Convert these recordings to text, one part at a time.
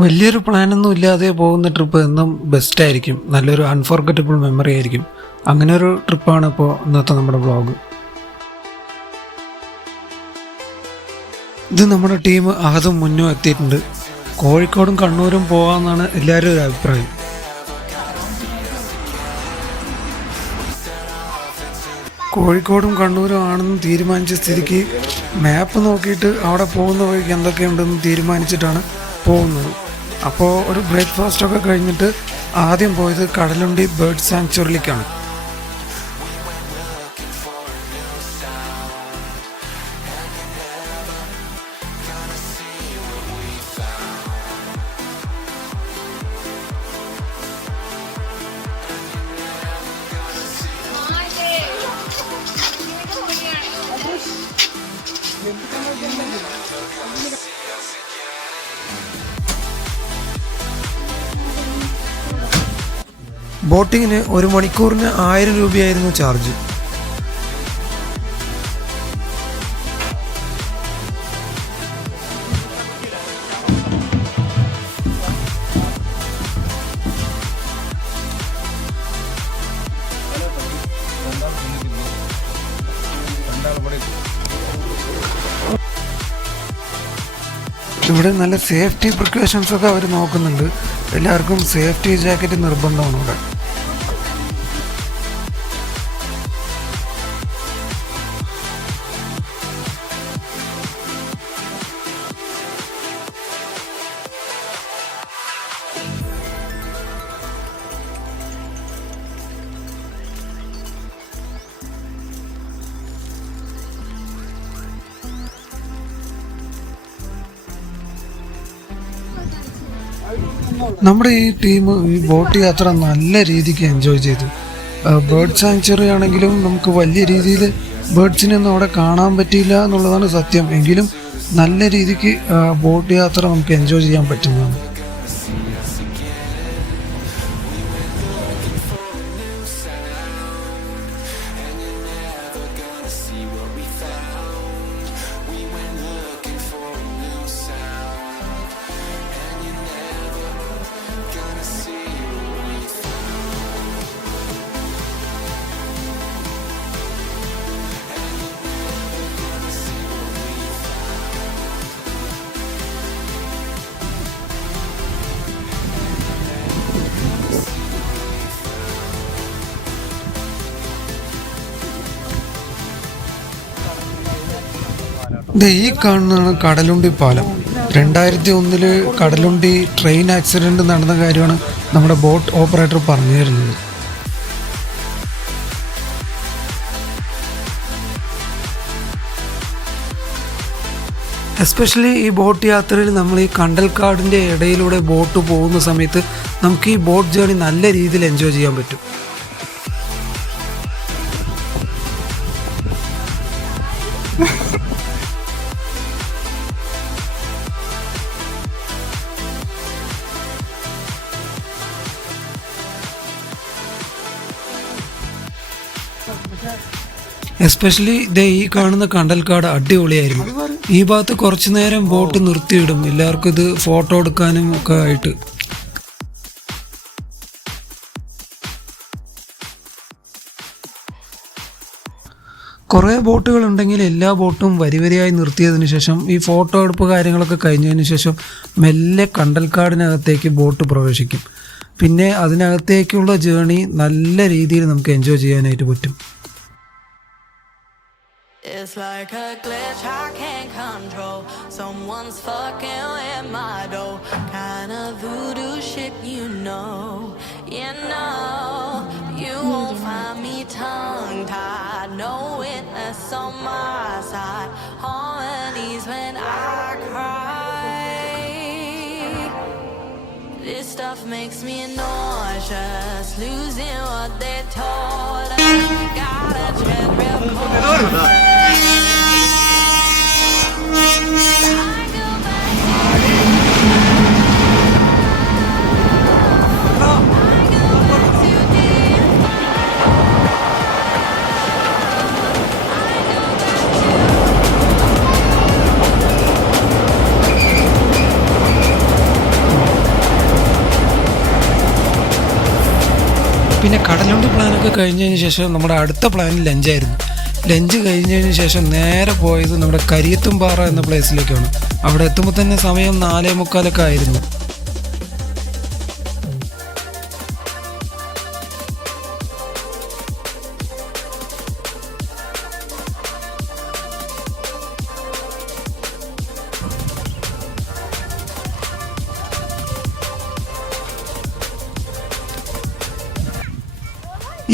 വലിയൊരു പ്ലാനൊന്നും ഇല്ലാതെ പോകുന്ന ട്രിപ്പ് എന്നും ബെസ്റ്റ് ആയിരിക്കും. നല്ലൊരു അൺഫോർഗറ്റബിൾ മെമ്മറി ആയിരിക്കും. അങ്ങനെ ഒരു ട്രിപ്പാണ് ഇപ്പോൾ ഇന്നത്തെ നമ്മുടെ വ്ളോഗ്. ഇത് നമ്മുടെ ടീം ആദ്യം മുന്നേ എത്തിയിട്ടുണ്ട്. കോഴിക്കോടും കണ്ണൂരും പോകാമെന്നാണ് എല്ലാവരും ഒരു അഭിപ്രായം. കോഴിക്കോടും കണ്ണൂരും ആണെന്ന് തീരുമാനിച്ച സ്ഥിതിക്ക് മാപ്പ് നോക്കിയിട്ട് അവിടെ പോകുന്ന വഴിക്ക് എന്തൊക്കെയുണ്ടെന്ന് തീരുമാനിച്ചിട്ടാണ് പോകുന്നത്. അപ്പോൾ ഒരു ബ്രേക്ക്ഫാസ്റ്റൊക്കെ കഴിഞ്ഞിട്ട് ആദ്യം പോയത് കടലുണ്ടി ബേർഡ് സാങ്ച്വറിയിലേക്കാണ്. ബോട്ടിങ്ങിന് 1 മണിക്കൂറിന് 1000 രൂപയായിരുന്നു ചാർജ്. ഇവിടെ നല്ല സേഫ്റ്റി പ്രിക്കോഷൻസ് ഒക്കെ അവർ നോക്കുന്നുണ്ട്. എല്ലാവർക്കും സേഫ്റ്റി ജാക്കറ്റ് നിർബന്ധമാണ് ഇവിടെ. നമ്മുടെ ഈ ടീം ഈ ബോട്ട് യാത്ര നല്ല രീതിക്ക് എൻജോയ് ചെയ്തു. ബേർഡ് സാങ്ച്വറി ആണെങ്കിലും നമുക്ക് വലിയ രീതിയിൽ ബേർഡ്സിനൊന്നും അവിടെ കാണാൻ പറ്റിയില്ല എന്നുള്ളതാണ് സത്യം. എങ്കിലും നല്ല രീതിക്ക് ബോട്ട് യാത്ര നമുക്ക് എൻജോയ് ചെയ്യാൻ പറ്റുന്നതാണ്. ഈ കാണുന്നതാണ് കടലുണ്ടി പാലം. 2001 കടലുണ്ടി ട്രെയിൻ ആക്സിഡന്റ് നടന്ന കാര്യമാണ് നമ്മുടെ ബോട്ട് ഓപ്പറേറ്റർ പറഞ്ഞു തരുന്നത്. എസ്പെഷ്യലി ഈ ബോട്ട് യാത്രയിൽ നമ്മൾ ഈ കണ്ടൽക്കാടിൻ്റെ ഇടയിലൂടെ ബോട്ട് പോകുന്ന സമയത്ത് നമുക്ക് ഈ ബോട്ട് ജേർണി നല്ല രീതിയിൽ എൻജോയ് ചെയ്യാൻ പറ്റും. എസ്പെഷ്യലി ഈ കാണുന്ന കണ്ടൽക്കാട് അടിപൊളിയായിരുന്നു. ഈ ഭാഗത്ത് കുറച്ചു നേരം ബോട്ട് നിർത്തിയിടും, എല്ലാവർക്കും ഇത് ഫോട്ടോ എടുക്കാനും ഒക്കെ ആയിട്ട്. കുറേ ബോട്ടുകൾ ഉണ്ടെങ്കിൽ എല്ലാ ബോട്ടും വരിവരിയായി നിർത്തിയതിന് ശേഷം ഈ ഫോട്ടോ എടുപ്പ് കാര്യങ്ങളൊക്കെ കഴിഞ്ഞതിന് ശേഷം മെല്ലെ കണ്ടൽക്കാടിനകത്തേക്ക് ബോട്ട് പ്രവേശിക്കും. പിന്നെ അതിനകത്തേക്കുള്ള ജേണി നല്ല രീതിയിൽ നമുക്ക് എൻജോയ് ചെയ്യാനായിട്ട് പറ്റും. It's like a glitch I can't control. Someone's fucking with my dough. Kind of voodoo shit, you know. You won't find me tongue-tied. No witness on my side. Harmonies when I cry. This stuff makes me nauseous. Losing what they told us. Gotta tread real close. പിന്നെ കടലുണ്ടി പ്ലാനൊക്കെ കഴിഞ്ഞതിന് ശേഷം നമ്മുടെ അടുത്ത plan ലഞ്ചായിരുന്നു. Lunch കഴിഞ്ഞതിന് ശേഷം നേരെ പോയത് നമ്മുടെ കരിയത്തുംപാറ എന്ന പ്ലേസിലേക്കാണ്. അവിടെ എത്തുമ്പോൾ തന്നെ സമയം 4:45 ആയിരുന്നു.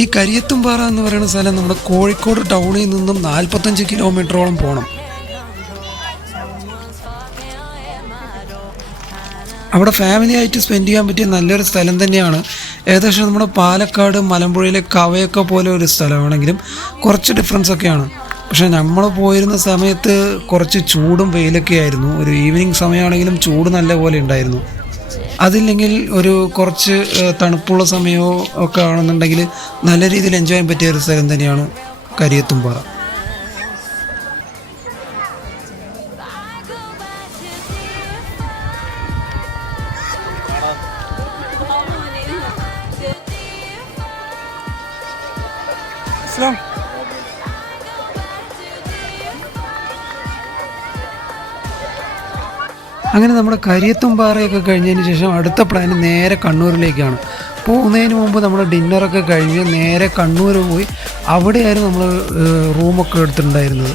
ഈ കരിയത്തുംപാറ എന്ന് പറയുന്ന സ്ഥലം നമ്മുടെ കോഴിക്കോട് ടൗണിൽ നിന്നും 45 കിലോമീറ്ററോളം പോകണം. അവിടെ ഫാമിലി ആയിട്ട് സ്പെൻഡ് ചെയ്യാൻ പറ്റിയ നല്ലൊരു സ്ഥലം തന്നെയാണ്. ഏകദേശം നമ്മുടെ പാലക്കാട് മലമ്പുഴയിലെ കവയൊക്കെ പോലെ ഒരു സ്ഥലമാണെങ്കിലും കുറച്ച് ഡിഫറൻസ് ഒക്കെയാണ്. പക്ഷേ നമ്മൾ പോയിരുന്ന സമയത്ത് കുറച്ച് ചൂടും വെയിലൊക്കെ ആയിരുന്നു. ഒരു ഈവനിങ് സമയമാണെങ്കിലും ചൂട് നല്ല പോലെ ഉണ്ടായിരുന്നു. അതില്ലെങ്കിൽ ഒരു കുറച്ച് തണുപ്പുള്ള സമയമോ ഒക്കെ ആണെന്നുണ്ടെങ്കിൽ നല്ല രീതിയിൽ എൻജോയ് ചെയ്യാൻ പറ്റിയ ഒരു സ്ഥലം തന്നെയാണ് കരിയത്തുംപാറ. അങ്ങനെ നമ്മുടെ കരിയത്തുംപാറയൊക്കെ കഴിഞ്ഞതിന് ശേഷം അടുത്ത പ്ലാൻ നേരെ കണ്ണൂരിലേക്കാണ്. പോകുന്നതിന് മുമ്പ് നമ്മൾ ഡിന്നറൊക്കെ കഴിഞ്ഞ് നേരെ കണ്ണൂർ പോയി അവിടെയായിരുന്നു നമ്മൾ റൂമൊക്കെ എടുത്തിട്ടുണ്ടായിരുന്നത്.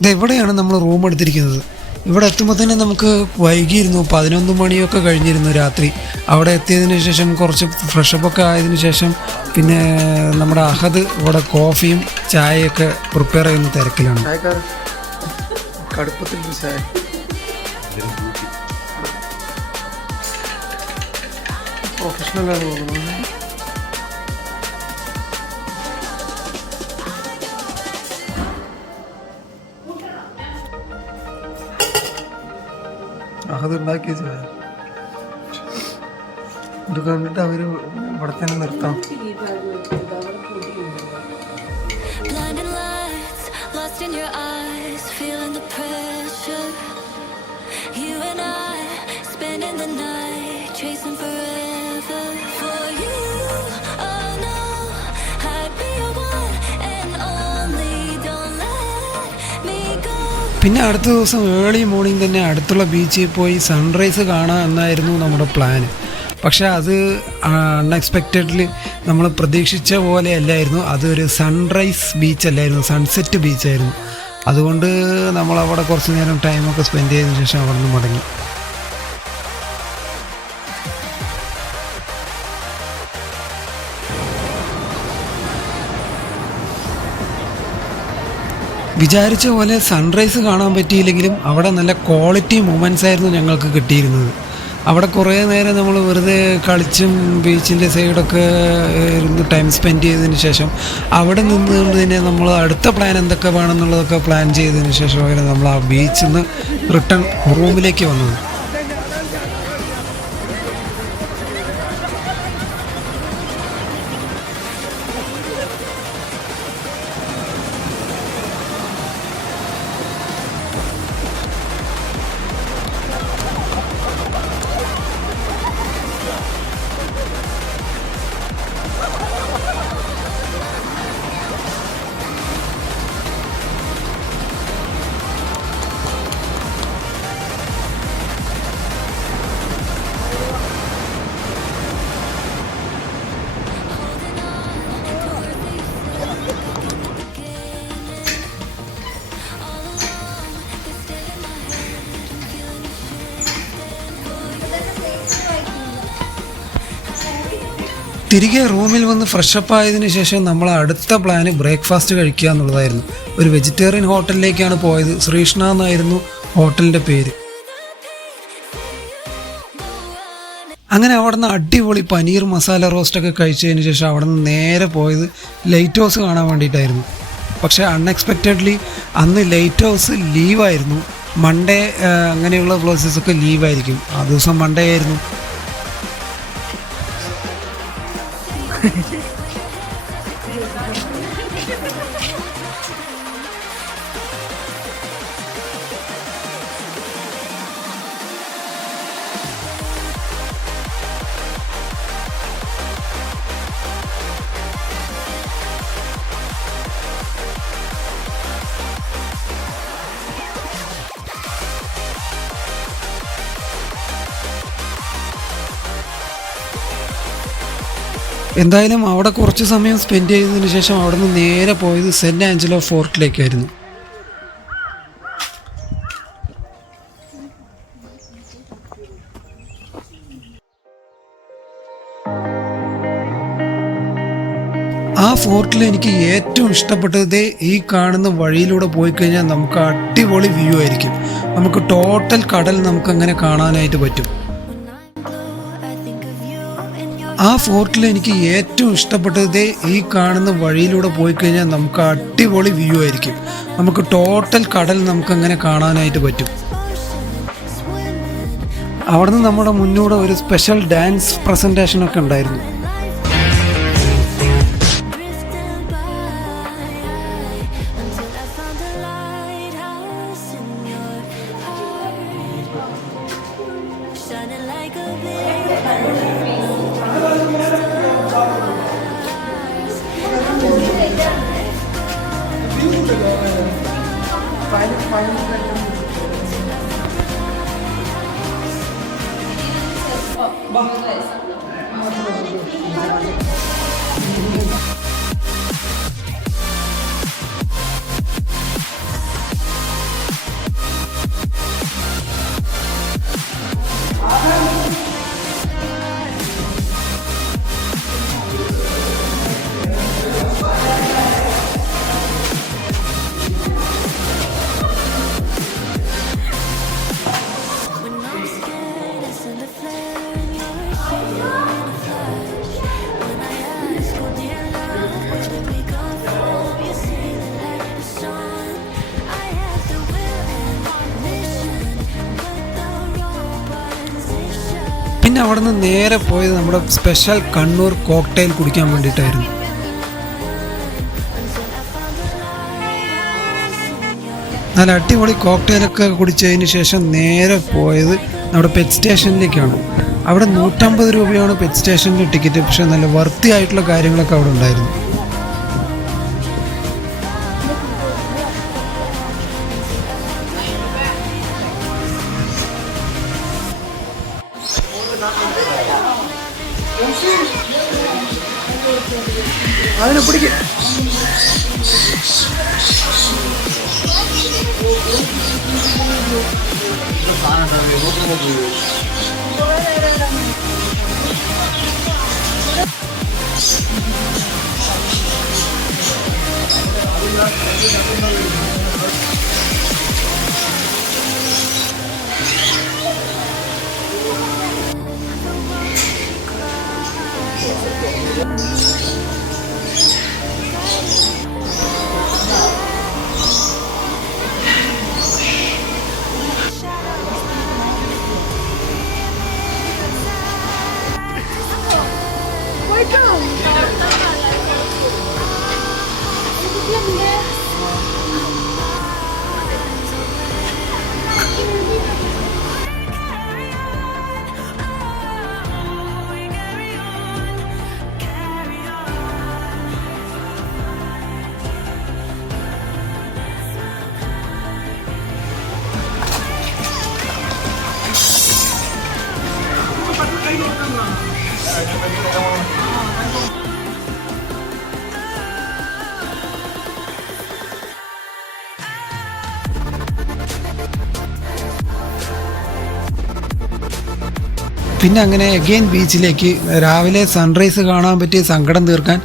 ഇതെവിടെയാണ് നമ്മൾ റൂം എടുത്തിരിക്കുന്നത്. ഇവിടെ എത്തുമ്പോൾ തന്നെ നമുക്ക് വൈകിയിരുന്നു, 11 മണിയൊക്കെ കഴിഞ്ഞിരുന്നു രാത്രി. അവിടെ എത്തിയതിന് ശേഷം കുറച്ച് ഫ്രഷപ്പൊക്കെ ആയതിനു ശേഷം പിന്നെ നമ്മുടെ അഹദ് ഇവിടെ കോഫിയും ചായയൊക്കെ പ്രിപ്പയർ ചെയ്യുന്ന തിരക്കിലാണ്. പ്രൊഫഷണലാണ് തോന്നുന്നത്. അതുണ്ടാക്കിയ ചായ ഇത് കണ്ടിട്ട് അവര് ഇവിടെ തന്നെ നിർത്താം. പിന്നെ അടുത്ത ദിവസം ഏർലി മോർണിംഗ് തന്നെ അടുത്തുള്ള ബീച്ചിൽ പോയി സൺറൈസ് കാണാം എന്നായിരുന്നു നമ്മുടെ പ്ലാൻ. പക്ഷേ അത് അൺഎക്സ്പെക്റ്റഡ്ലി നമ്മൾ പ്രതീക്ഷിച്ച പോലെ അല്ലായിരുന്നു. അതൊരു സൺറൈസ് ബീച്ച് അല്ലായിരുന്നു, സൺസെറ്റ് ബീച്ചായിരുന്നു. അതുകൊണ്ട് നമ്മളവിടെ കുറച്ച് നേരം ടൈമൊക്കെ സ്പെൻഡ് ചെയ്തതിന് ശേഷം അവിടെ നിന്ന് മടങ്ങി. വിചാരിച്ച പോലെ സൺറൈസ് കാണാൻ പറ്റിയില്ലെങ്കിലും അവിടെ നല്ല ക്വാളിറ്റി മൊമെൻറ്റ്സ് ആയിരുന്നു ഞങ്ങൾക്ക് കിട്ടിയിരുന്നത്. അവിടെ കുറേ നേരം നമ്മൾ വെറുതെ കളിച്ചും ബീച്ചിൻ്റെ സൈഡൊക്കെ ഇരുന്ന് ടൈം സ്പെൻഡ് ചെയ്തതിന് ശേഷം അവിടെ നിന്നുകൊണ്ട് തന്നെ നമ്മൾ അടുത്ത പ്ലാൻ എന്തൊക്കെ വേണമെന്നുള്ളതൊക്കെ പ്ലാൻ ചെയ്തതിന് ശേഷമാണ് നമ്മൾ ആ ബീച്ചിൽ നിന്ന് റിട്ടേൺ റൂമിലേക്ക് വന്നത്. തിരികെ റൂമിൽ വന്ന് ഫ്രഷപ്പ് ആയതിനു ശേഷം നമ്മൾ അടുത്ത പ്ലാന് ബ്രേക്ക്ഫാസ്റ്റ് കഴിക്കുക എന്നുള്ളതായിരുന്നു. ഒരു വെജിറ്റേറിയൻ ഹോട്ടലിലേക്കാണ് പോയത്. ശ്രീകൃഷ്ണ എന്നായിരുന്നു ഹോട്ടലിൻ്റെ പേര്. അങ്ങനെ അവിടെ നിന്ന് അടിപൊളി പനീർ മസാല റോസ്റ്റൊക്കെ കഴിച്ചതിന് ശേഷം അവിടെ നിന്ന് നേരെ പോയത് ലൈറ്റ് ഹൗസ് കാണാൻ വേണ്ടിയിട്ടായിരുന്നു. പക്ഷേ അൺഎക്സ്പെക്റ്റഡ്ലി അന്ന് ലൈറ്റ് ഹൗസ് ലീവായിരുന്നു. മൺഡേ അങ്ങനെയുള്ള പ്ലേസസൊക്കെ ലീവായിരിക്കും. ആ ദിവസം മൺഡേ ആയിരുന്നു. എന്തായാലും അവിടെ കുറച്ച് സമയം സ്പെൻഡ് ചെയ്തതിന് ശേഷം അവിടെ നിന്ന് നേരെ പോയത് സെൻറ്റ് ആഞ്ചലോ ഫോർട്ടിലേക്കായിരുന്നു. ആ ഫോർട്ടിൽ എനിക്ക് ഏറ്റവും ഇഷ്ടപ്പെട്ടത് ഈ കാണുന്ന വഴിയിലൂടെ പോയി കഴിഞ്ഞാൽ നമുക്ക് അടിപൊളി വ്യൂ ആയിരിക്കും. നമുക്ക് ടോട്ടൽ കടൽ നമുക്കങ്ങനെ കാണാനായിട്ട് പറ്റും. ആ ഫോർട്ടിൽ എനിക്ക് ഏറ്റവും ഇഷ്ടപ്പെട്ടത് ഈ കാണുന്ന വഴിയിലൂടെ പോയി കഴിഞ്ഞാൽ നമുക്ക് അടിപൊളി വ്യൂ ആയിരിക്കും. നമുക്ക് ടോട്ടൽ കടൽ നമുക്കങ്ങനെ കാണാനായിട്ട് പറ്റും. അവിടുന്ന് നമ്മുടെ മുന്നൂടെ ഒരു സ്പെഷ്യൽ ഡാൻസ് പ്രസൻറ്റേഷനൊക്കെ ഉണ്ടായിരുന്നു. പിന്നെ അവിടെ നിന്ന് നേരെ പോയത് നമ്മുടെ സ്പെഷ്യൽ കണ്ണൂർ കോക്ടെയിൽ കുടിക്കാൻ വേണ്ടിയിട്ടായിരുന്നു. നല്ല അടിപൊളി കോക്ടെയിലൊക്കെ കുടിച്ചതിന് ശേഷം നേരെ പോയത് നമ്മുടെ പെറ്റ് സ്റ്റേഷനിലേക്കാണ്. അവിടെ 150 രൂപയാണ് പെറ്റ് സ്റ്റേഷനിലെ ടിക്കറ്റ്. പക്ഷേ നല്ല വർത്തി ആയിട്ടുള്ള കാര്യങ്ങളൊക്കെ അവിടെ ഉണ്ടായിരുന്നു. അതിനെ പിടിക്കും. പിന്നെ അങ്ങനെ അഗെയിൻ ബീച്ചിലേക്ക് രാവിലെ സൺറൈസ് കാണാൻ പറ്റി സങ്കടം തീർക്കാൻ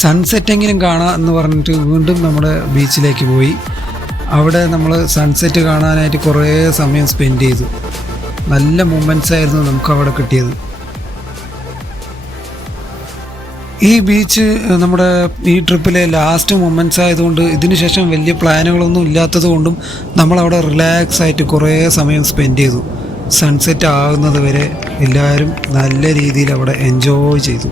സൺസെറ്റെങ്കിലും കാണാം എന്ന് പറഞ്ഞിട്ട് വീണ്ടും നമ്മുടെ ബീച്ചിലേക്ക് പോയി. അവിടെ നമ്മൾ സൺസെറ്റ് കാണാനായിട്ട് കുറേ സമയം സ്പെൻഡ് ചെയ്തു. നല്ല മൊമെൻറ്റ്സ് ആയിരുന്നു നമുക്ക് അവിടെ കിട്ടിയത്. ഈ ബീച്ച് നമ്മുടെ ഈ ട്രിപ്പിലെ ലാസ്റ്റ് മൊമെൻറ്റ്സ് ആയതുകൊണ്ട് ഇതിന് ശേഷം വലിയ പ്ലാനുകളൊന്നും ഇല്ലാത്തത് കൊണ്ടും നമ്മളവിടെ റിലാക്സ് ആയിട്ട് കുറേ സമയം സ്പെൻഡ് ചെയ്തു. സൺസെറ്റ് ആകുന്നത് വരെ എല്ലാവരും നല്ല രീതിയിൽ അവിടെ എൻജോയ് ചെയ്തു.